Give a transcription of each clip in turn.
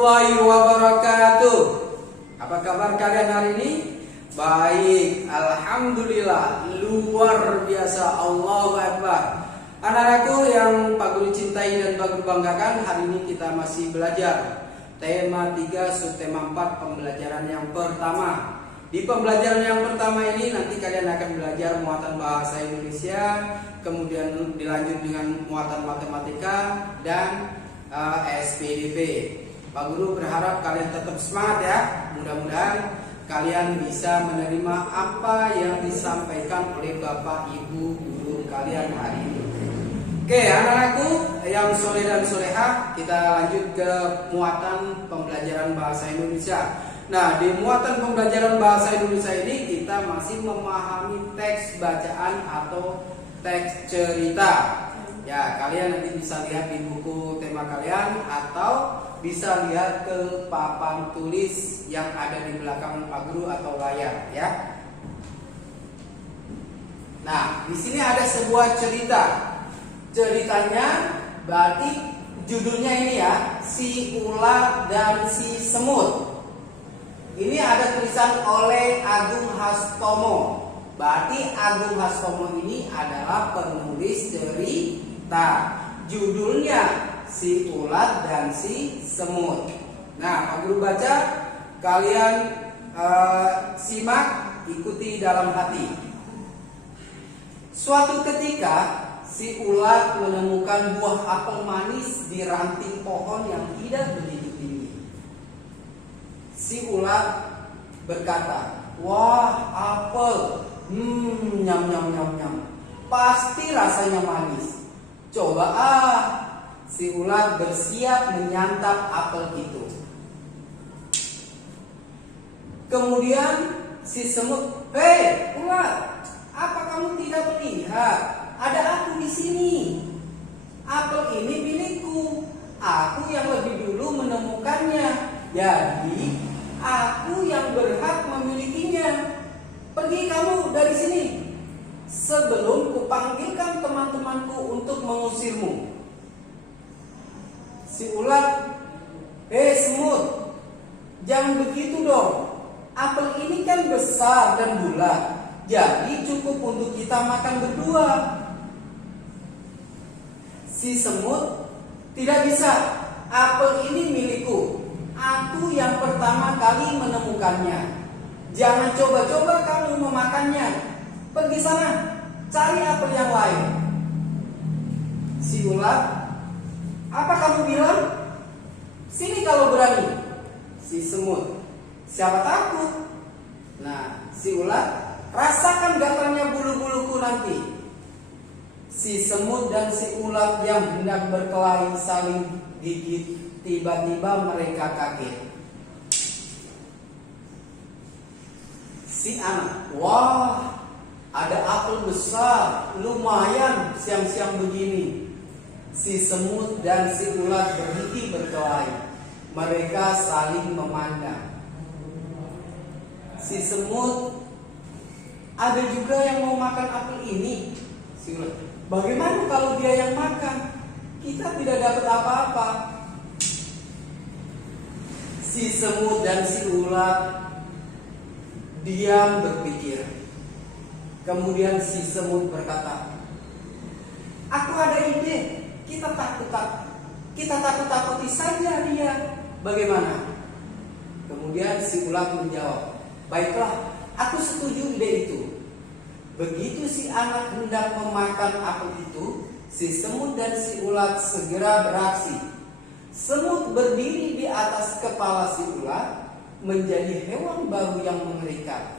warahmatullahi wabarakatuh. Apa kabar kalian hari ini? Baik, alhamdulillah, luar biasa, Allahu Akbar. Anak-anakku yang Pak Guru cintai dan Pak Guru banggakan, hari ini kita masih belajar tema 3 subtema 4 pembelajaran yang pertama. Di pembelajaran yang pertama ini nanti kalian akan belajar muatan bahasa Indonesia, kemudian dilanjut dengan muatan matematika dan SPDP. Pak Guru berharap kalian tetap semangat ya. Mudah-mudahan kalian bisa menerima apa yang disampaikan oleh Bapak Ibu guru kalian hari ini. Oke, anak-anakku yang soleh dan solehah, kita lanjut ke muatan pembelajaran bahasa Indonesia. Nah, di muatan pembelajaran bahasa Indonesia ini kita masih memahami teks bacaan atau teks cerita. Ya, kalian nanti bisa lihat di buku tema kalian atau bisa lihat ke papan tulis yang ada di belakang Pak Guru atau layar ya. Nah, di sini ada sebuah cerita. Ceritanya berarti judulnya ini ya, si ulat dan si semut. Ini ada tulisan oleh Agung Hastomo. Berarti Agung Hastomo ini adalah penulis cerita. Judulnya si ulat dan si semut. Nah, Pak Guru baca, kalian simak, ikuti dalam hati. Suatu ketika si ulat menemukan buah apel manis di ranting pohon yang tidak begitu tinggi. Si ulat berkata, "Wah, apel, nyam nyam nyam nyam. Pasti rasanya manis. Coba ah." Si ulat bersiap menyantap apel itu. Kemudian si semut, "Hei, ulat, apa kamu tidak melihat? Ada aku di sini. Apel ini milikku. Aku yang lebih dulu menemukannya. Jadi, aku yang berhak memilikinya. Pergi kamu dari sini sebelum kupanggilkan teman-temanku untuk mengusirmu." Si ulat, "Hei semut, jangan begitu dong. Apel ini kan besar dan bulat, jadi cukup untuk kita makan berdua." Si semut, "Tidak bisa. Apel ini milikku. Aku yang pertama kali menemukannya. Jangan coba-coba kamu memakannya. Pergi sana, cari apel yang lain." Si ulat, "Apa kamu bilang? Sini kalau berani." Si semut, "Siapa takut?" Nah, si ulat, "Rasakan gatalnya bulu-buluku nanti." Si semut dan si ulat yang hendak berkelahi saling gigit. Tiba-tiba mereka kaget. Si anak, "Wah, ada apel besar, lumayan siang-siang begini." Si semut dan si ulat berhenti berkelahi. Mereka saling memandang. Si semut, "Ada juga yang mau makan apel ini." Si ulat, "Bagaimana kalau dia yang makan? Kita tidak dapat apa-apa." Si semut dan si ulat diam berpikir. Kemudian si semut berkata, "Aku ada ide. Kita takut-takuti saja dia. Bagaimana?" Kemudian si ulat menjawab, "Baiklah, aku setuju ide itu." Begitu si anak hendak memakan apel itu, si semut dan si ulat segera beraksi. Semut berdiri di atas kepala si ulat, menjadi hewan baru yang mengerikan.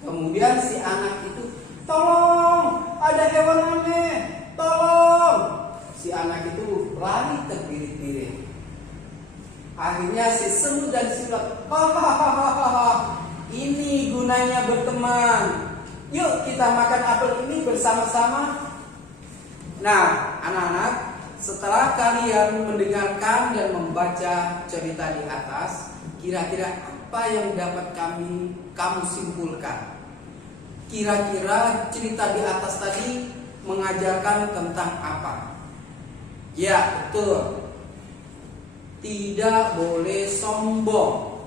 Kemudian si anak itu, "Tolong, ada hewan aneh, tolong." Si anak itu lari terbirit-birit. Akhirnya si semut dan si ulat, "Hahaha, ini gunanya berteman. Yuk kita makan apel ini bersama-sama." Nah, anak-anak, setelah kalian mendengarkan dan membaca cerita di atas, kira-kira apa yang dapat kamu simpulkan? Kira-kira cerita di atas tadi mengajarkan tentang apa? Ya, betul. tidak boleh sombong.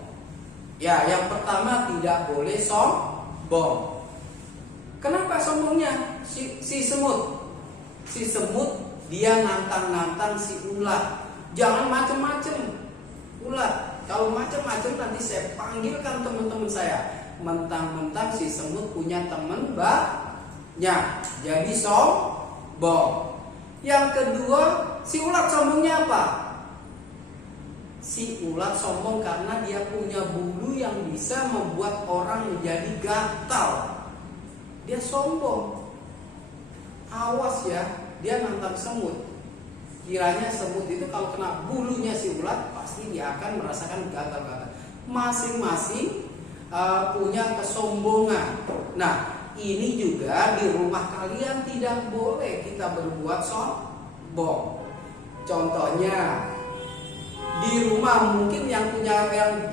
Ya, yang pertama tidak boleh sombong. Kenapa sombongnya? Si semut. Si semut dia nantang-nantang si ulat. Jangan macem-macem ulat. Kalau macem-macem nanti saya panggilkan teman-teman saya. Mentang-mentang si semut punya teman banyak, jadi sombong. Yang kedua, si ulat sombongnya apa? Si ulat sombong karena dia punya bulu yang bisa membuat orang menjadi gatal. Dia sombong. Awas ya, dia nantang semut. Kiranya semut itu kalau kena bulunya si ulat, pasti dia akan merasakan gatal-gatal. Masing-masing punya kesombongan. Nah, ini juga di rumah kalian tidak boleh kita berbuat sombong. Contohnya, di rumah mungkin yang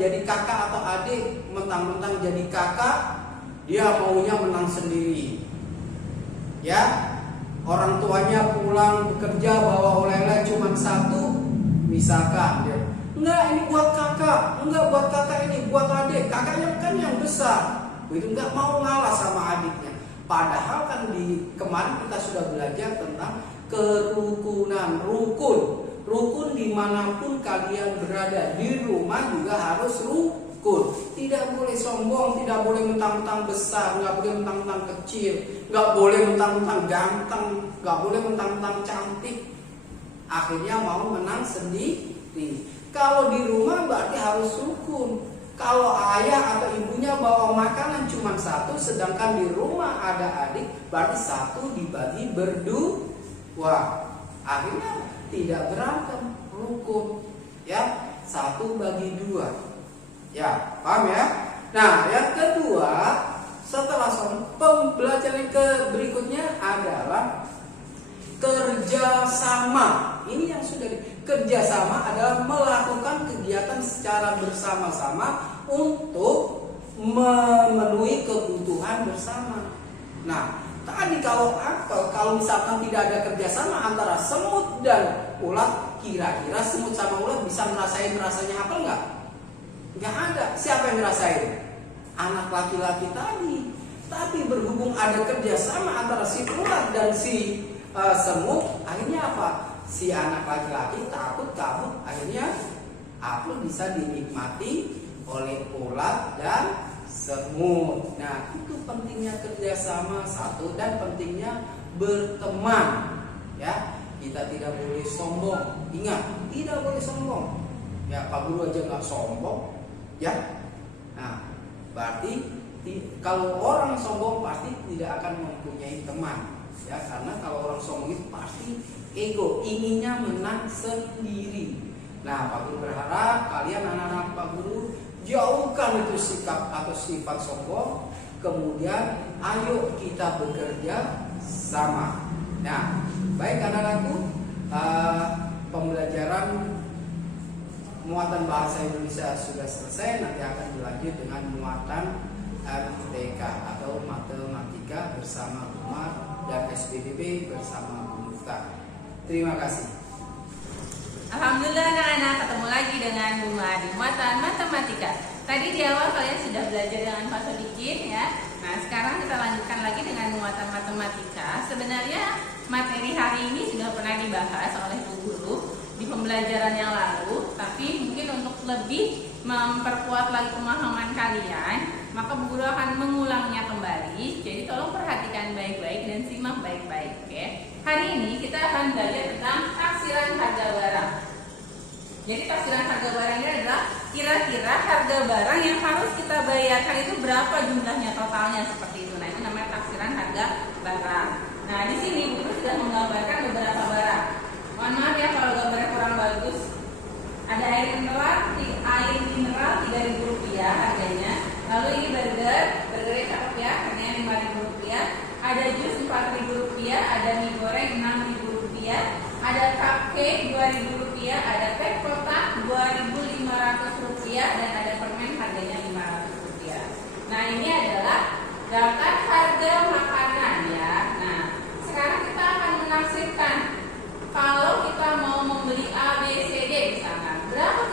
jadi kakak atau adik, mentang-mentang jadi kakak, dia maunya menang sendiri. Ya, orang tuanya pulang bekerja bawa oleh-oleh cuma satu, misalkan dia, enggak ini buat kakak, enggak buat kakak, ini buat adik. Kakaknya kan yang besar, itu enggak mau ngalah sama adiknya. Padahal kan di kemarin kita sudah belajar tentang kerukunan, rukun dimanapun kalian berada. Di rumah juga harus rukun. Tidak boleh sombong, tidak boleh mentang-mentang besar, nggak boleh mentang-mentang kecil, nggak boleh mentang-mentang ganteng, nggak boleh mentang-mentang cantik. Akhirnya mau menang sendiri. Kalau di rumah berarti harus rukun. Kalau ayah atau ibunya bawa makanan cuma satu, sedangkan di rumah ada adik, berarti satu dibagi berdua. Akhirnya tidak berantem, rukun. Ya, satu bagi dua. Ya, paham ya? Nah, yang kedua, setelah pembelajaran berikutnya adalah kerjasama. Ini yang sudah kerjasama adalah melakukan kegiatan secara bersama-sama untuk memenuhi kebutuhan bersama. Nah, tadi kalau misalkan tidak ada kerjasama antara semut dan ulat, kira-kira semut sama ulat bisa merasain rasanya apa enggak? Enggak ada. Siapa yang ngerasain? Anak laki-laki tadi. Tapi berhubung ada kerjasama antara si ulat dan si semut, akhirnya apa? Si anak laki-laki takut kabur, akhirnya apel bisa dinikmati oleh ulat dan semut. Nah, itu pentingnya kerjasama satu dan pentingnya berteman. Ya, kita tidak boleh sombong. Ingat, tidak boleh sombong. Ya, Pak Guru aja nggak sombong. Ya, nah, berarti kalau orang sombong pasti tidak akan mempunyai teman. Ya, karena kalau orang sombong itu pasti ego, inginnya menang sendiri. Nah, Pak Guru berharap kalian anak-anak Pak Guru jauhkan itu sikap atau sifat sombong. Kemudian ayo kita bekerja sama. Nah, baik anak-anakku, pembelajaran muatan bahasa Indonesia sudah selesai. Nanti akan dilanjut dengan muatan MTK atau matematika bersama Umar dan SPDB bersama Bu Mufta. Terima kasih. Alhamdulillah anak-anak, ketemu lagi dengan Bu Ma di muatan matematika. Tadi di awal kalian sudah belajar dengan Pak Sodikin ya. Nah, sekarang kita lanjutkan lagi dengan muatan matematika. Sebenarnya materi hari ini sudah pernah dibahas oleh Bu Guru di pembelajaran yang lalu, tapi mungkin untuk lebih memperkuat lagi pemahaman kalian, maka Bu Guru akan mengulangnya kembali. Jadi tolong perhatikan baik-baik dan simak baik-baik, oke? Hari ini kita akan belajar tentang taksiran harga barang. Jadi taksiran harga barang ini adalah kira-kira harga barang yang harus kita bayarkan itu berapa jumlahnya totalnya, seperti itu. Nah, itu namanya taksiran harga barang. Nah, di sini Bu Guru sudah menggambarkan beberapa barang. Mohon maaf ya kalau gambarnya kurang bagus. Ada air mineral Rp3.000 harganya. Lalu ini burgernya cakep ya, harganya Rp5.000. Ada jus Rp4.000, ada mie goreng Rp6.000, ada cupcake Rp2.000, ada teh kotak Rp2.500, dan ada permen harganya Rp500. Nah, ini adalah daftar harga makanan ya. Nah, sekarang kita akan menafsirkan. Kalau kita mau membeli A, B, C, D misalkan, berapa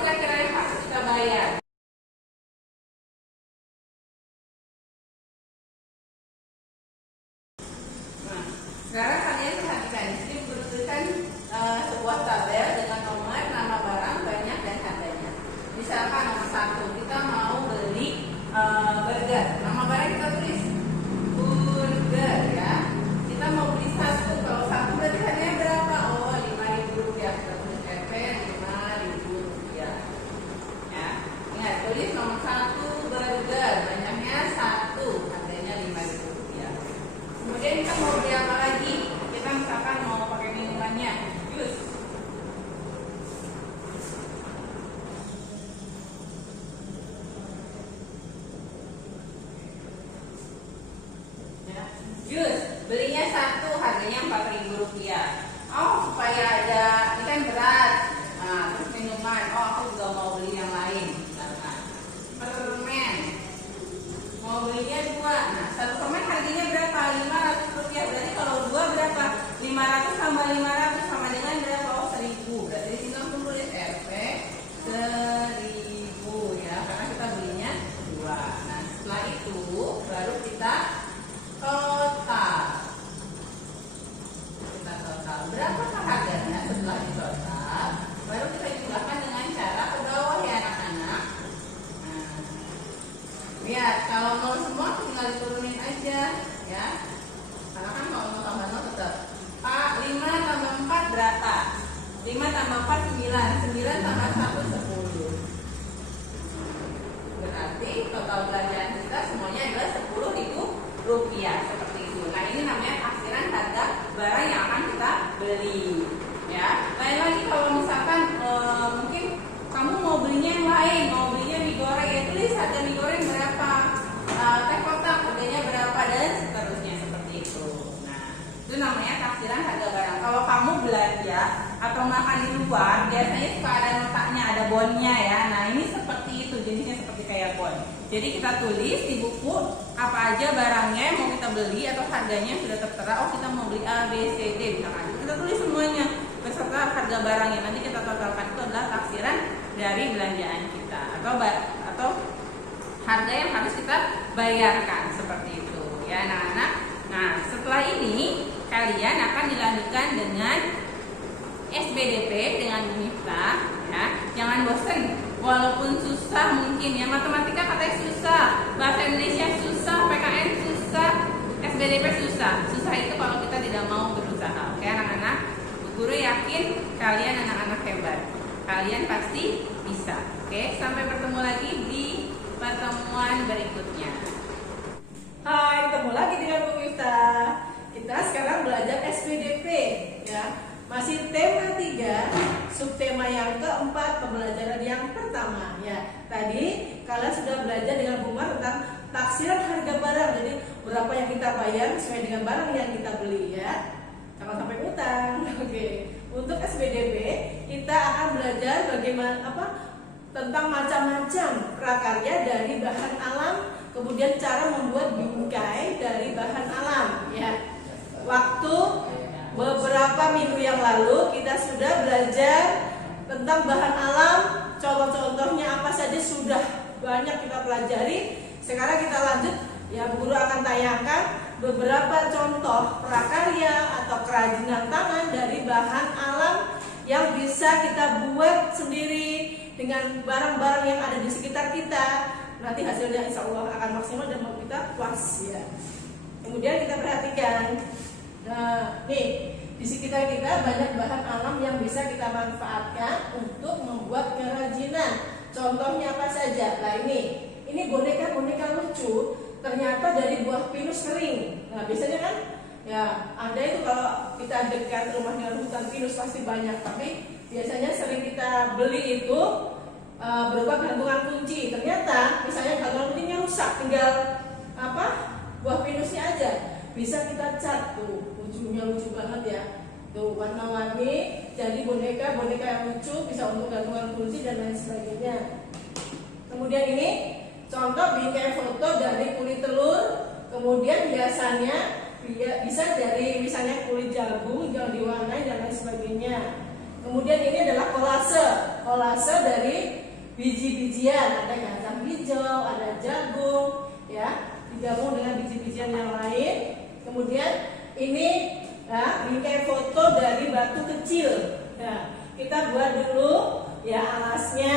Ya, seperti itu. Nah, ini namanya taksiran harga barang yang akan kita beli. Ya, lain lagi kalau misalkan mungkin kamu mau belinya yang lain, mau belinya mie goreng, ya tulis harga mie goreng berapa, teh kotak harganya berapa, dan seterusnya seperti itu. Nah, itu namanya taksiran harga barang. Kalau kamu belanja atau makan di luar, biasanya suka ada notanya, ada bonnya ya. Nah, ini seperti itu, jenisnya seperti kayak bon. Jadi kita tulis di buku apa aja barangnya yang mau kita beli atau harganya sudah tertera. Oh, kita mau beli A, B, C, D misalkan. Kita tulis semuanya beserta harga barangnya. Nanti kita totalkan, itu adalah taksiran dari belanjaan kita atau harga yang harus kita bayarkan, seperti itu ya anak-anak. Nah, setelah ini kalian akan dilanjutkan dengan SBDP dengan Bu Miftah ya. Jangan bosan, walaupun susah mungkin ya, matematika katanya susah, bahasa Indonesia susah, PKN susah, SBDP susah. Susah itu kalau kita tidak mau berusaha. Oke anak-anak, Bu Guru yakin kalian anak-anak hebat. Kalian pasti bisa. Oke, sampai bertemu lagi di pertemuan berikutnya. Hai, ketemu lagi dengan Bu Miftah. Kita sekarang belajar SPDP ya. Masih tema 3, subtema yang keempat, pembelajaran yang pertama ya. Tadi kalian sudah belajar dengan Bu Mar tentang taksiran harga barang. Jadi berapa yang kita bayar sesuai dengan barang yang kita beli ya. Jangan sampai utang. Oke. Untuk SPDP kita akan belajar bagaimana tentang macam-macam prakarya dari bahan alam, kemudian cara membuat bingkai dari bahan alam ya. Waktu beberapa minggu yang lalu kita sudah belajar tentang bahan alam, contoh-contohnya apa saja sudah banyak kita pelajari. Sekarang kita lanjut ya, Bu Guru akan tayangkan beberapa contoh prakarya atau kerajinan tangan dari bahan alam yang bisa kita buat sendiri dengan barang-barang yang ada di sekitar kita. Nanti hasilnya insya Allah akan maksimal dan mau kita puas ya. Kemudian kita perhatikan, nah nih di sekitar kita banyak bahan alam yang bisa kita manfaatkan untuk membuat kerajinan. Contohnya apa saja? Nah ini boneka-boneka lucu ternyata dari buah pinus kering. Nah biasanya kan ya ada itu kalau kita dekat rumah dengan hutan pinus pasti banyak, tapi biasanya sering kita beli itu berupa gantungan kunci. Ternyata misalnya gantungan kuncinya rusak, tinggal buah pinusnya aja, bisa kita cat tuh, ujungnya lucu banget ya, tuh warna-warni, jadi boneka yang lucu, bisa untuk gantungan kunci dan lain sebagainya. Kemudian ini contoh bingkai foto dari kulit telur, kemudian biasanya bisa dari misalnya kulit jagung yang diwarnai dan lain sebagainya. Kemudian ini adalah kolase dari biji-bijian, ada kacang hijau, ada jagung, ya, digabung dengan biji-bijian yang lain. Kemudian ini bingkai foto dari batu kecil. Nah, kita buat dulu ya alasnya,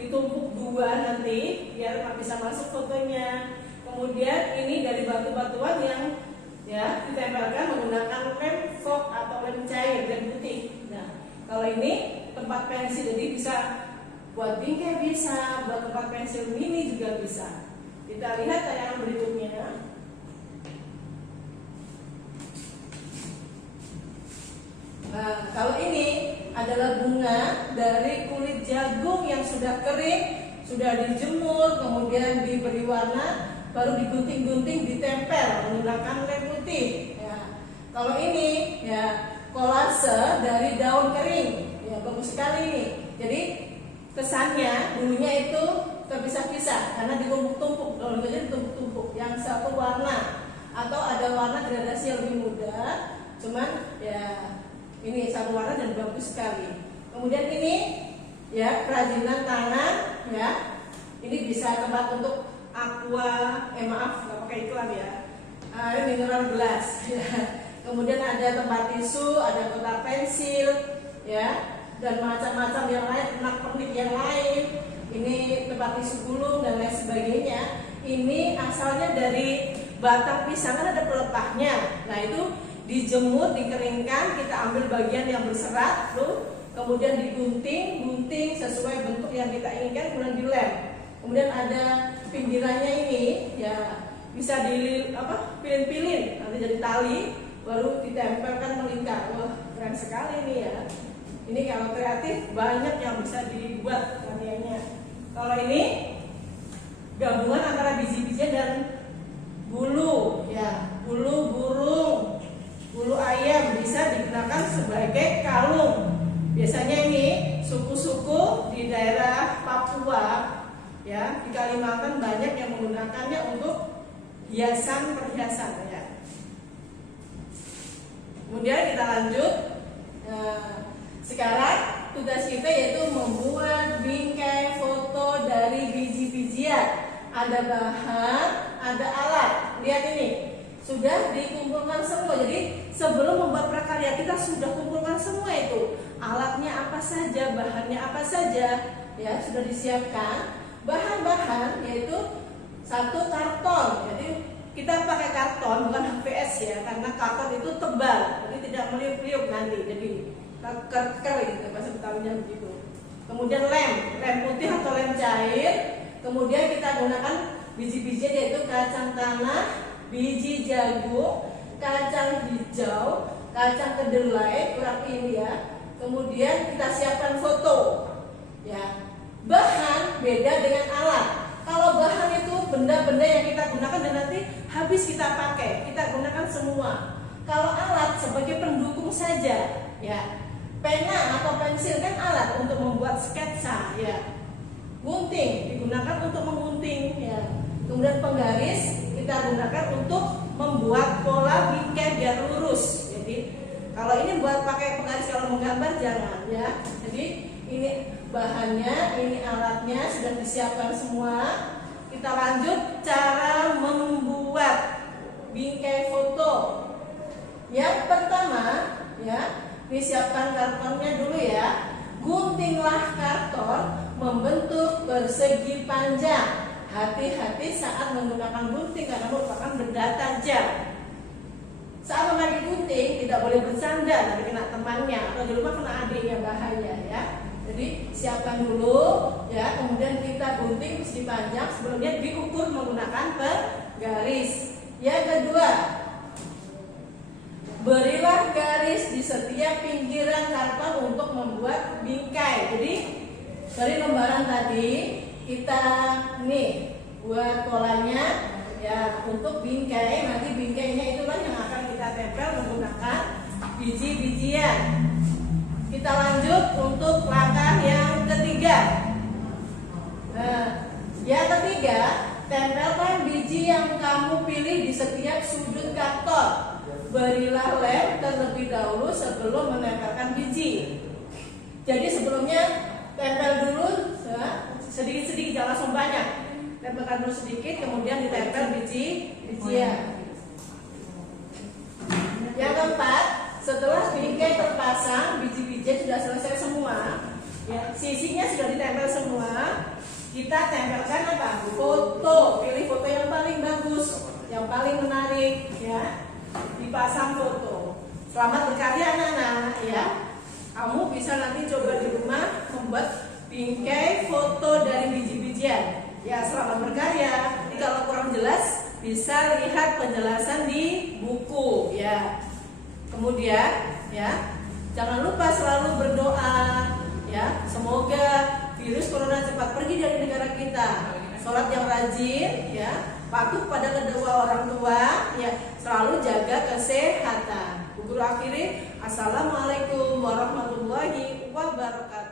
ditumpuk 2 nanti biar bisa masuk fotonya. Kemudian ini dari batu-batuan yang ya ditempelkan menggunakan lem fok atau lem cair dan putih. Nah, kalau ini tempat pensil, jadi bisa buat bingkai, bisa buat tempat pensil mini juga bisa. Kita lihat tayangan berikutnya. Nah, kalau ini adalah bunga dari kulit jagung yang sudah kering, sudah dijemur, kemudian diberi warna, baru digunting-gunting, ditempel menggunakan lem putih. Ya. Kalau ini ya kolase dari daun kering, ya bagus sekali ini. Jadi kesannya dulunya itu terpisah-pisah karena ditumpuk-tumpuk, daun aja ditumpuk-tumpuk, yang satu warna atau ada warna gradasi yang lebih muda, cuman ya ini satu warna dan bagus sekali. Kemudian ini ya kerajinan tangan ya, ini bisa tempat untuk aqua, maaf nggak pakai iklan ya, air mineral gelas. Ya. Kemudian ada tempat tisu, ada kotak pensil, ya, dan macam-macam yang lain, pernak-pernik yang lain. Ini tempat tisu gulung dan lain sebagainya. Ini asalnya dari batang pisang, kan ada pelepahnya. Nah itu dijemur, dikeringkan, kita ambil bagian yang berserat, kemudian digunting sesuai bentuk yang kita inginkan, kemudian dilem. Kemudian ada pinggirannya ini, ya bisa pilin-pilin nanti jadi tali, baru ditempelkan melingkar. Wah, keren sekali nih ya. Ini kalau kreatif banyak yang bisa dibuat taliannya. Kalau ini gabungan antara biji-bijian dan bulu, ya, bulu burung, bulu ayam bisa digunakan sebagai kalung. Biasanya ini suku-suku di daerah Papua, ya, di Kalimantan banyak yang menggunakannya untuk hiasan perhiasan, ya. Kemudian kita lanjut. Sekarang tugas kita yaitu membuat bingkai foto dari biji-bijian. Ada bahan, ada alat. Lihat ini, sudah dikumpulkan semua. Jadi sebelum membuat prakarya kita sudah kumpulkan semua itu. Alatnya apa saja, bahannya apa saja, ya, sudah disiapkan. Bahan-bahan yaitu satu karton. Jadi kita pakai karton bukan HVS ya, karena karton itu tebal, jadi tidak meliuk-liuk nanti. Jadi keker gitu, bahasa Betawinya begitu. Kemudian lem putih atau lem cair. Kemudian kita gunakan biji-bijian yaitu kacang tanah, biji jagung, kacang hijau, kacang kedelai, kurang ini ya. Kemudian kita siapkan foto. Ya. Bahan beda dengan alat. Kalau bahan itu benda-benda yang kita gunakan dan nanti habis kita pakai, kita gunakan semua. Kalau alat sebagai pendukung saja, ya. Pena atau pensil kan alat untuk membuat sketsa, ya. Gunting digunakan untuk menggunting, ya. Kemudian penggaris kita gunakan untuk membuat pola bingkai biar lurus. Jadi kalau ini buat pakai penggaris, kalau menggambar jangan, ya. Jadi ini bahannya, ini alatnya sudah disiapkan semua. Kita lanjut cara membuat bingkai foto. Yang pertama, ya, disiapkan kartonnya dulu ya. Guntinglah karton membentuk persegi panjang. Hati-hati saat menggunakan gunting karena merupakan benda tajam. Saat memakai gunting tidak boleh bercanda, nanti kena temannya atau di rumah kena adiknya, bahaya ya. Jadi siapkan dulu ya, kemudian kita gunting persegi panjang, sebelumnya diukur menggunakan penggaris. Yang kedua, berilah garis di setiap pinggiran karton untuk membuat bingkai. Jadi dari lembaran tadi kita nih buat polanya ya untuk bingkai. Nanti bingkainya itulah yang akan kita tempel menggunakan biji-bijian. Kita lanjut untuk langkah yang ketiga. Nah, yang ketiga, tempelkan biji yang kamu pilih di setiap sudut karton. Berilah lem terlebih dahulu sebelum menempelkan biji. Jadi sebelumnya tempel dulu sedikit-sedikit, jangan langsung banyak. Tempelkan dulu sedikit, kemudian ditempel biji-bijian. Yang keempat, setelah bingkai terpasang, biji-bijian sudah selesai semua, ya, sisinya sudah ditempel semua. Kita tempelkan apa? Foto. Pilih foto yang paling bagus, yang paling menarik, ya. Dipasang foto. Selamat berkarya anak-anak, ya. Kamu bisa nanti coba di rumah membuat bingkai foto dari biji-bijian. Ya, selamat berkarya. Jadi kalau kurang jelas bisa lihat penjelasan di buku, ya. Kemudian, ya, jangan lupa selalu berdoa, ya. Semoga virus corona cepat pergi dari negara kita. Sholat yang rajin, ya. Patuh pada kedua orang tua, ya. Selalu jaga kesehatan. Bu Guru akhiri, assalamualaikum warahmatullahi wabarakatuh.